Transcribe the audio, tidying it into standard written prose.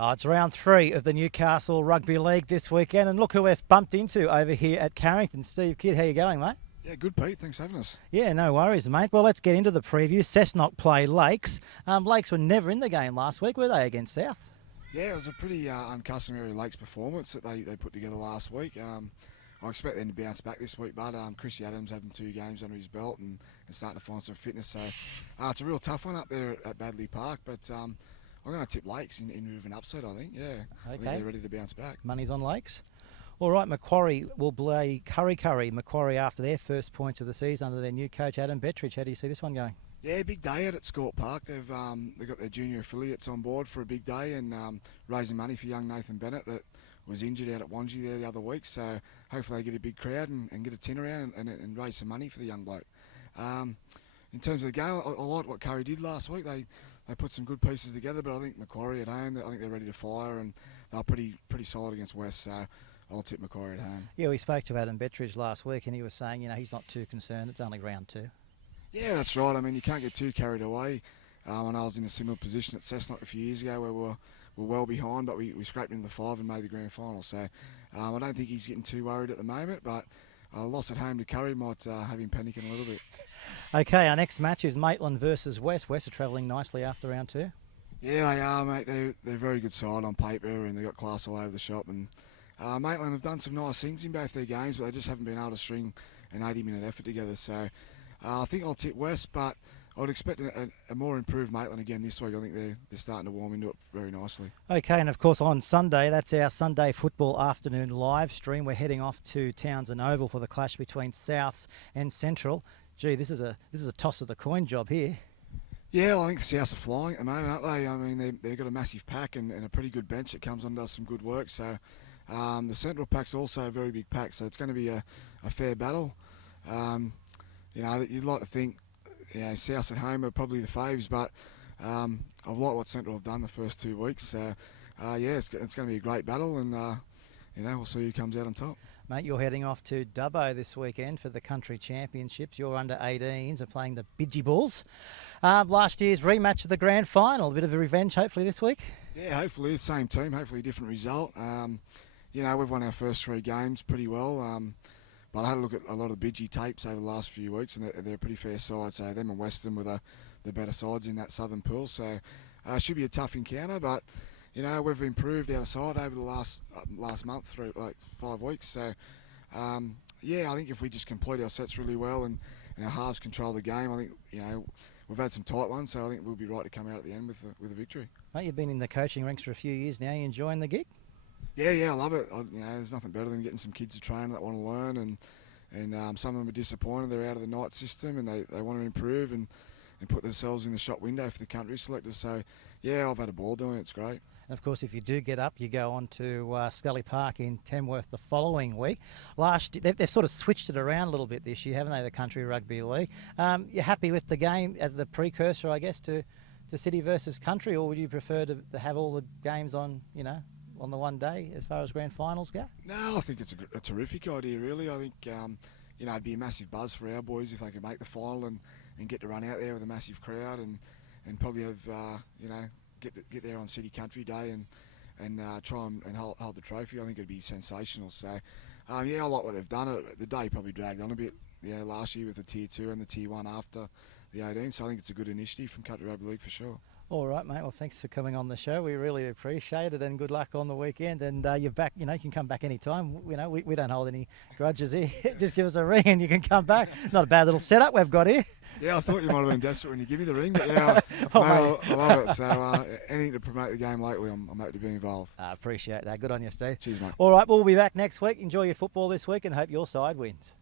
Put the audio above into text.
Oh, it's round 3 of the Newcastle Rugby League this weekend, and look who we've bumped into over here at Carrington. Steve Kidd, how you going, mate? Yeah, good, Pete. Thanks for having us. Yeah, no worries, mate. Well, let's get into the preview. Cessnock play Lakes. Lakes were never in the game last week, were they, against South? Yeah, it was a pretty uncustomary Lakes performance that they put together last week. I expect them to bounce back this week, but Chrissy Adams having 2 games under his belt and starting to find some fitness. So it's a real tough one up there at Badley Park, but I'm going to tip Lakes in a bit of an upset, I think. Yeah, Okay. I think they're ready to bounce back. Money's on Lakes. All right, Macquarie will play Curry. Macquarie after their first points of the season under their new coach, Adam Bettridge. How do you see this one going? Yeah, big day out at Scott Park. They've got their junior affiliates on board for a big day and raising money for young Nathan Bennett that was injured out at Wangi there the other week. So hopefully they get a big crowd and get a tin around and raise some money for the young bloke. In terms of the game, I liked what Curry did last week. They put some good pieces together, but I think Macquarie at home, I think they're ready to fire, and they're pretty solid against West. So I'll tip Macquarie at home. Yeah, we spoke to Adam Bettridge last week, and he was saying, he's not too concerned. It's only round 2. Yeah, that's right. I mean, you can't get too carried away. When I was in a similar position at Cessnock a few years ago where we were well behind, but we scraped into the 5 and made the grand final. So I don't think he's getting too worried at the moment, but a loss at home to Curry might have him panicking a little bit. Okay, our next match is Maitland versus West. West are travelling nicely after round 2. Yeah, they are, mate. They're a very good side on paper, and they've got class all over the shop. And Maitland have done some nice things in both their games, but they just haven't been able to string an 80-minute effort together. So I think I'll tip West, but I would expect a more improved Maitland again this week. I think they're starting to warm into it very nicely. Okay, and of course on Sunday, that's our Sunday football afternoon live stream. We're heading off to Townsend Oval for the clash between Souths and Central. Gee, this is a toss of the coin job here. Yeah, I think the Souths are flying at the moment, aren't they? I mean, they've got a massive pack and a pretty good bench that comes on and does some good work. So the Central pack's also a very big pack, so it's going to be a fair battle. You'd like to think, Souths at home are probably the faves, but I've liked what Central have done the first 2 weeks. So, it's going to be a great battle, and we'll see who comes out on top. Mate, you're heading off to Dubbo this weekend for the country championships. Your under-18s are playing the Bidgie Bulls. Last year's rematch of the grand final. A bit of a revenge, hopefully, this week? Yeah, hopefully. The same team, hopefully a different result. We've won our first 3 games pretty well. But I had a look at a lot of the Bidgie tapes over the last few weeks, and they're a pretty fair side. So them and Western were the better sides in that southern pool. So it should be a tough encounter, but we've improved our side over the last month through 5 weeks. So I think if we just complete our sets really well and our halves control the game, I think we've had some tight ones. So I think we'll be right to come out at the end with a victory. Mate, you've been in the coaching ranks for a few years now. You enjoying the gig? Yeah, I love it. There's nothing better than getting some kids to train that want to learn, and some of them are disappointed they're out of the night system and they want to improve and put themselves in the shop window for the country selectors. So I've had a ball doing it. It's great. And of course, if you do get up, you go on to Scully Park in Tamworth the following week. They've sort of switched it around a little bit this year, haven't they, the Country Rugby League? You're happy with the game as the precursor, I guess, to City versus Country, or would you prefer to have all the games on, on the one day as far as grand finals go? No, I think it's a terrific idea, really. I think, it'd be a massive buzz for our boys if they could make the final and get to run out there with a massive crowd and probably have, get there on City Country Day and try and hold the trophy. I think it'd be sensational. So, I like what they've done. The day probably dragged on a bit, last year with the Tier 2 and the Tier 1 after the 18. So I think it's a good initiative from Country Rugby League for sure. All right, mate. Well, thanks for coming on the show. We really appreciate it, and good luck on the weekend. And you're back. You can come back any time. We don't hold any grudges here. Just give us a ring, and you can come back. Not a bad little setup we've got here. Yeah, I thought you might have been desperate when you give me the ring, but I love it. So anything to promote the game lately, I'm happy to be involved. I appreciate that. Good on you, Steve. Cheers, mate. All right, we'll be back next week. Enjoy your football this week, and hope your side wins.